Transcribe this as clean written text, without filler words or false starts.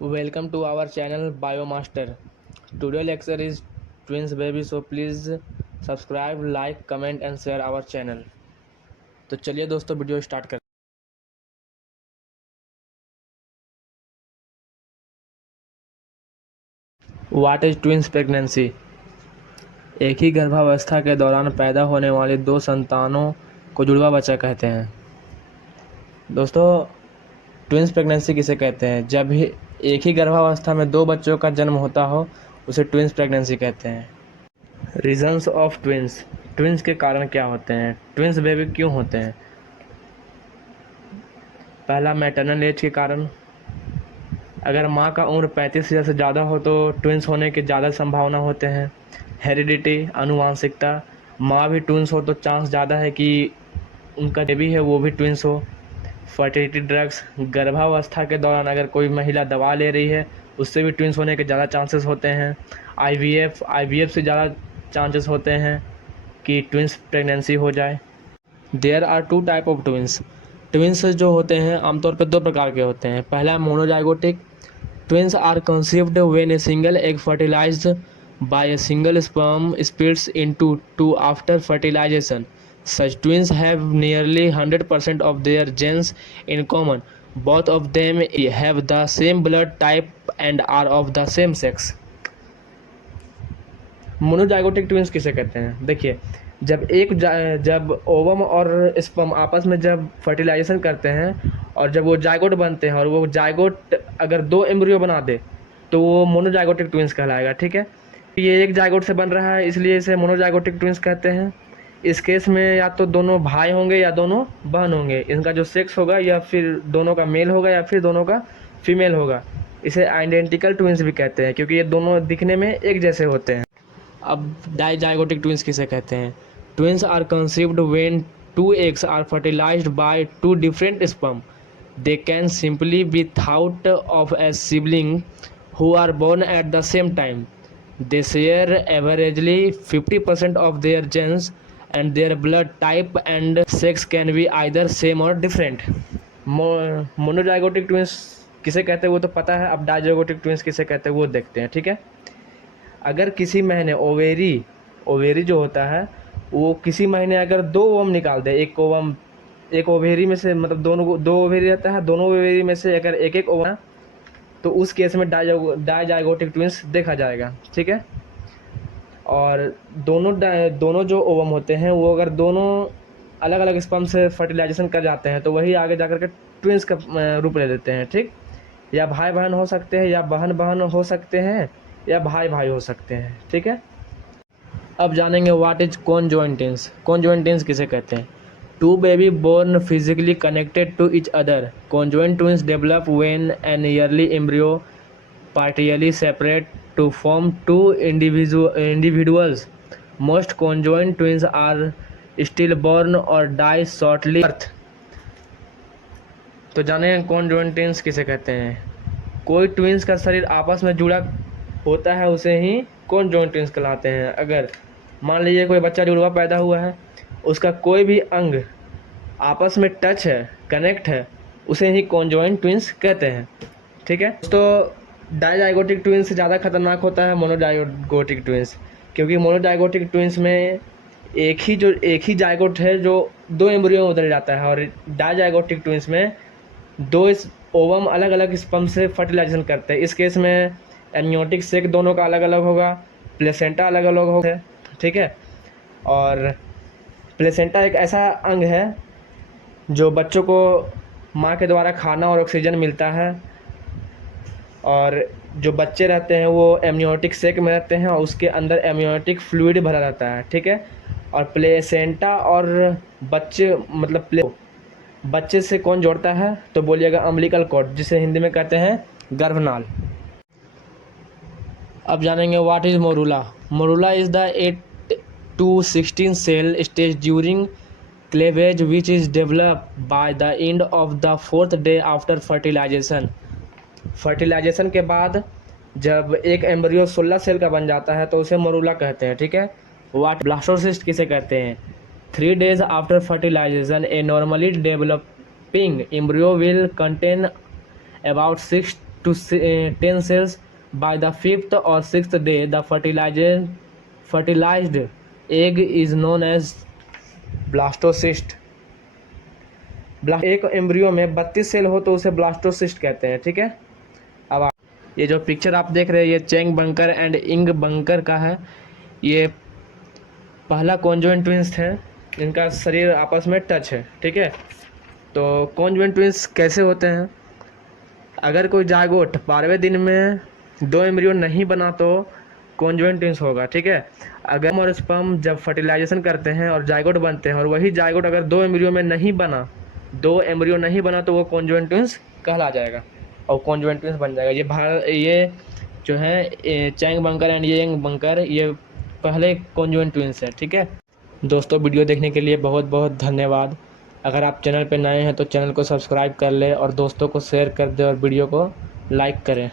Welcome to our channel Biomaster. Today lecture is twins baby, so please subscribe, like, comment and share our channel. तो चलिए दोस्तों video start कर। What is twins pregnancy? एक ही गर्भावस्था के दौरान पैदा होने वाले दो संतानों को जुड़वा बच्चा कहते हैं। दोस्तों, ट्विंस प्रेगनेंसी किसे कहते हैं? जब भी एक ही गर्भावस्था में दो बच्चों का जन्म होता हो उसे ट्विंस प्रेगनेंसी कहते हैं। रीजन्स ऑफ ट्विंस, ट्विंस के कारण क्या होते हैं? ट्विंस बेबी क्यों होते हैं? पहला, मैटरनल एज के कारण। अगर माँ का उम्र 35 ईयर से ज़्यादा हो तो ट्विंस होने की ज़्यादा संभावना होते हैं। हेरिडिटी, आनुवांशिकता, माँ भी ट्विंस हो तो चांस ज़्यादा है कि उनका बेबी है वो भी ट्विंस हो। फर्टिलिटी ड्रग्स, गर्भावस्था के दौरान अगर कोई महिला दवा ले रही है उससे भी ट्विंस होने के ज़्यादा चांसेस होते हैं। आईवीएफ से ज़्यादा चांसेस होते हैं कि ट्विंस प्रेगनेंसी हो जाए। There are two type of twins. Twins जो होते हैं आमतौर पर दो प्रकार के होते हैं। पहला, monozygotic. Twins are conceived when a single egg fertilized by a single sperm splits into two after fertilization. Such twins have nearly 100% of their genes in common. Both of them have the same blood type and are of the same sex. Monozygotic twins किसे कहते हैं? देखिए, जब ovum और sperm आपस में जब fertilisation करते हैं और जब वो जाइगोट बनते हैं और वो जाइगोट अगर दो एम्ब्रियो बना दे तो वो मोनोजाइगोटिक ट्विंस कहलाएगा। ठीक है, ये एक जाइगोट से बन रहा है इसलिए इसे मोनोजाइगोटिक ट्विंस कहते हैं। इस केस में या तो दोनों भाई होंगे या दोनों बहन होंगे। इनका जो सेक्स होगा या फिर दोनों का मेल होगा या फिर दोनों का फीमेल होगा। इसे आइडेंटिकल ट्विंस भी कहते हैं क्योंकि ये दोनों दिखने में एक जैसे होते हैं। अब डाइजाइगोटिक ट्विंस किसे कहते हैं? Twins are conceived when two eggs are fertilized by two different sperm. They can simply be thought of as siblings who are born at the same time. They share averagely 50% of their genes and their blood type and sex can be either same or different. Monozygotic twins किसे कहते हैं वो तो पता है। अब dizygotic twins किसे कहते हैं वो देखते हैं। ठीक है, अगर किसी महीने ओवेरी जो होता है वो किसी महीने अगर दो ओवम निकाल दे, एक ओवेरी में से, मतलब दो ओवेरी रहता है, दोनों ओवेरी में से अगर एक ओवम, तो उस केस में डाइजाइगोटिक ट्विंस देखा जाएगा। ठीक है, और दोनों जो ओवम होते हैं वो अगर दोनों अलग अलग स्पर्म से फर्टिलाइजेशन कर जाते हैं तो वही आगे जाकर के ट्विंस का रूप ले लेते हैं। ठीक, या भाई बहन हो सकते हैं या बहन बहन हो सकते हैं या भाई भाई हो सकते हैं। ठीक है, अब जानेंगे what is conjoined twins. Conjoined twins किसे कहते हैं? Two baby born physically connected to each other. Conjoined twins develop when an early embryo partially separate to form two individuals. Most conjoined twins are stillborn or die shortly after birth. तो जाने conjoint twins किसे कहते हैं? कोई twins का शरीर आपस में जुड़ा होता है उसे ही कॉन्जॉइंट ट्विंस कहलाते हैं। अगर मान लीजिए कोई बच्चा जुड़वा पैदा हुआ है, उसका कोई भी अंग आपस में टच है, कनेक्ट है, उसे ही कॉन्जॉइंट ट्विंस कहते हैं। ठीक है, तो डाइजाइगोटिक ट्विंस से ज़्यादा खतरनाक होता है मोनोजाइगोटिक ट्विंस, क्योंकि मोनोजाइगोटिक ट्विंस में एक ही जाइगोट है जो दो एम्ब्रियो में बदल जाता है, और डाइजाइगोटिक ट्विंस में दो ओवम अलग अलग स्पर्म से फर्टिलाइजेशन करते हैं। इस केस में एमनियोटिक सेक दोनों का अलग अलग होगा, प्लेसेंटा अलग अलग होगा। ठीक है, और प्लेसेंटा एक ऐसा अंग है जो बच्चों को माँ के द्वारा खाना और ऑक्सीजन मिलता है, और जो बच्चे रहते हैं वो एमनियोटिक सेक में रहते हैं और उसके अंदर एमनियोटिक फ्लूइड भरा रहता है। ठीक है, और प्लेसेंटा और बच्चे से कौन जोड़ता है तो बोलिएगा अम्बिलिकल कॉर्ड, जिसे हिंदी में कहते हैं गर्भनाल। अब जानेंगे what is morula. Morula is the 8 to 16 cell stage during cleavage which is developed by the end of the 4th day after fertilization. Fertilization के बाद जब एक एम्ब्रियो 16 सेल का बन जाता है तो उसे मोरूला कहते हैं। ठीक है, वाट ब्लास्टोसिस्ट किसे कहते हैं? 3 days after fertilization a normally developing embryo will contain about 6 to 10 cells. By the 5th or 6th day, the fertilized egg is known as blastocyst. एक एम्ब्रियो में 32 सेल हो तो उसे ब्लास्टोसिस्ट कहते हैं। ठीक है, अब ये जो पिक्चर आप देख रहे हैं ये चेंग बंकर एंड इंग बंकर का है। ये पहला कॉन्जॉइंट ट्विंस है, इनका शरीर आपस में टच है। ठीक है, तो कॉन्जॉइंट ट्विंस कैसे होते हैं? अगर कोई जायगोट 12वें दिन में 2 एम्ब्रियो नहीं बना तो कॉन्जॉइंट ट्विंस होगा। ठीक है, अगर और स्पर्म जब फर्टिलाइजेशन करते हैं और जायगोट बनते हैं और वही जायगोट अगर 2 एम्ब्रियो में नहीं बना, 2 एम्ब्रियो नहीं बना तो वो कॉन्जॉइंट ट्विंस कहला जाएगा और कॉन्जॉइंट ट्विंस बन जाएगा। ये जो है Chang Bunker and Eng Bunker, ये पहले कॉन्जॉइंट ट्विंस है। ठीक है दोस्तों, वीडियो देखने के लिए बहुत बहुत धन्यवाद। अगर आप चैनल पर नए हैं तो चैनल को सब्सक्राइब कर लें और दोस्तों को शेयर कर दें और वीडियो को लाइक करें।